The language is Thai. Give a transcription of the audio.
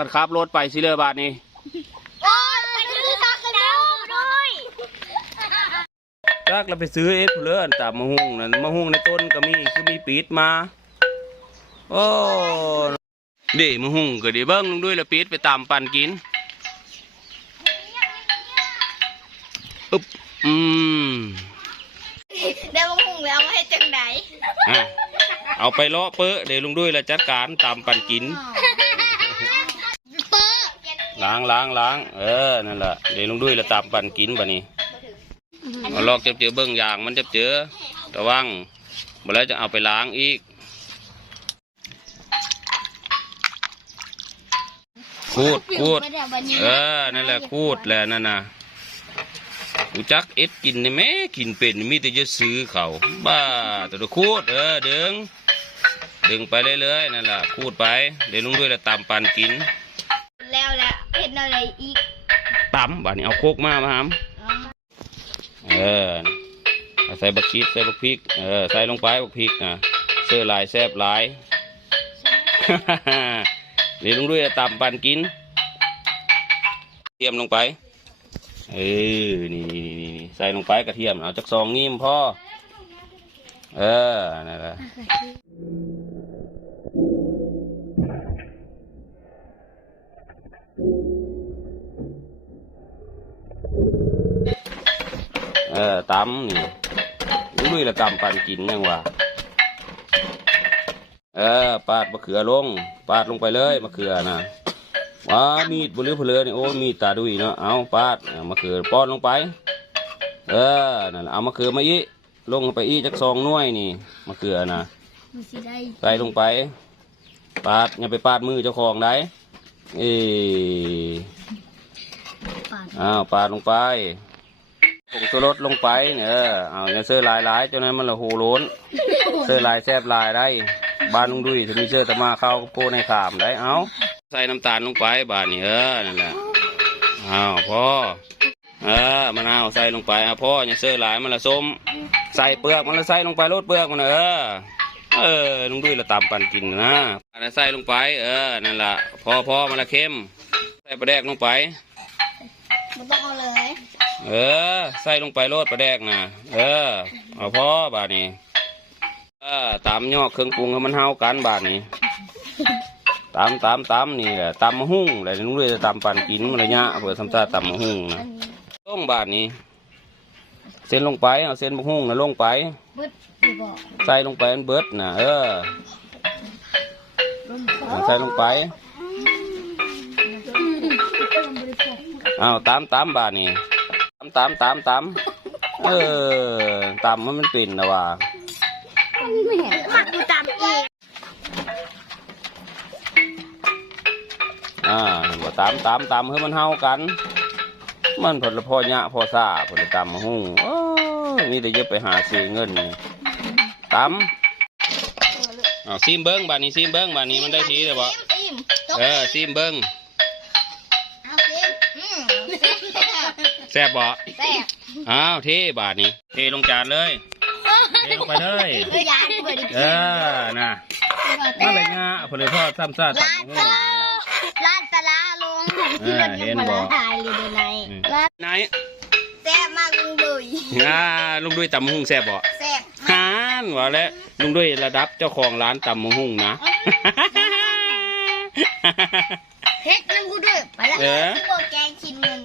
กันครับรถไปสิเลยบาทนี้โอ้ยไปซื้อซักกันแล้วด้วยจักเราไปซื้อเอฟเลื่อนตามมะฮุ่งนั่นมะฮุ่งในต้นก็มีคือมีปีดมาโอ้เดี๋มะฮุ่งก็เดี๋ยวเบิ้งลงด้วยละปีดไปตามปันกินอึ๊บอืมได้มาหุงแล้วมาให้จังไหนอะเอาไปเลาะเปอะเดี๋ยวลุงด้วยละจัดการตามปันกินเปิ้ ลล้างล้างล้างเออนั่นแหละเดี๋ยวลุงด้วยละตามปันกินบะนี้มาลอกเจอเจอเบิ้งอย่างมันจะเจอระวังมาแล้วจะเอาไปล้างอีกคูดคูดเออนั่นแหละคูดแหละนั่นน่ะกูจักเอ็ดกินนี่แม่กินเป็นมีแต่จะซื้อเขาบ้าแต่ตัวคูดเออดึงดึงไปเรื่อยๆนั่นแหละคูดไปเดี๋ยวลุงด้วยละตามปันกิน แล้วแหละเห็น อะไรอีกตำบาดนี้เอาโคกมามาหามเออใส่บักชีดใส่บักพริกเออใส่ลงไปบักพริกนะเสื้อลายแซบลายเดี๋ยวลุงด้วยตำปันกินเทียมลงไปเออนี่นี่นี่นี่ใส่ลงไปกระเทียมเอาจากซองงิ้มพ่อเออนั่นแหละ เออตำนี่ลุงด้วยละตำปันกินยังวะเออ ปาดมะเขือลง ปาดลงไปเลยมะเขือนะว้ามีดบนเรือเพลือนี่โอ้มีดตาดุยเนาะเอาปาดเอามะเขือป้อนลงไป เออนั่นล่ะเอามะเขือมาอีลงไปอีจักซองหน่วยนี่มะเขือนะมันสิได้ใส่ลงไป ปาดอย่าไปปาดมือเจ้าของได้เออปาดอ้าวปาดลงไป ผงชูรสลงไปเนี่ยเออเอาอย่าเสื้อลายลายเจ้านั้นมันละหูโล้นเสื้อลายแซบลายได้บ้านลุงดุยจะมีเสื้อตะมาเข้ากับโกในขามได้เอาใส่น้ำตาลลงไปบานนี่เออนั่นแหละอ้าวพ่อเออมะนาวใส่ลงไปเอาพ่ออย่าเสื้อลายมันละส้มใส่เปลือกมันละใส่ลงไปรดเปลือกมันเออเออลุงดุยละตำปันกินนะอันนั้นใส่ลงไป เออนั่นแหละพอพอมันละเค็มใส่ปลาแดกลงไปมันต้องเอาเลย เออ ใส่ลงไปโลดปลาแดกนะเออ เอาพอบาดนี้เออตามยอกเครื่องปรุงให้มันเฮากันบาดนี้ตามตามตามนี่แหละตามมะฮุ่งแล้วนุ้งเลยจะตามปันกินมันระยะเพื่อทำตาตามมะฮุ่งนะลงบาดนี้ เส้นลงไปเอาเส้นมะฮุ่งนะลงไปบึดดีบอกใส่ลงไปมันเบิดนะเออเอาใส่ลงไปเอาตามตามบาดนี้ ตามตามตามเออตามมันมันเป็นนะว่าไม่เห็นผักกูตามเองอ่าบ่ตามตามตามให้มันเฮากัน มันผลพอญะพอซาผลตามมาหุ้งโอ้มีแต่เย็บไปหาซื้อเงินตามเอาซีมเบิ้งบานนี้ซีมเบิ้งบานนี้มันได้ทีเลยบ่เออซีมเบิ้ง แซ่บแซ่บบ่แซ่บอ้าวเทบาทนี้เทลงจานเลยเทลงไปเลยคือยานเปิดอีกเออน่ะมาเลยงะผลทอดซ้ำซ่าตามร้านมาตหุ้งลาร้านตลาลงเออเห็นบ่ตายเลยเดี๋ยวไหนอืมร้านไหนแซ่บมากลุงดุยอ่าลุงด้วยตำมะหุ้งแซ่บบ่แซ่บฮานว่าแล้วลุงด้วยระดับเจ้าของร้านตำมะฮุ่งนะเฮ็ดน้ำกูด้วยไปแล้วเออกูบอกแกงกินเงิน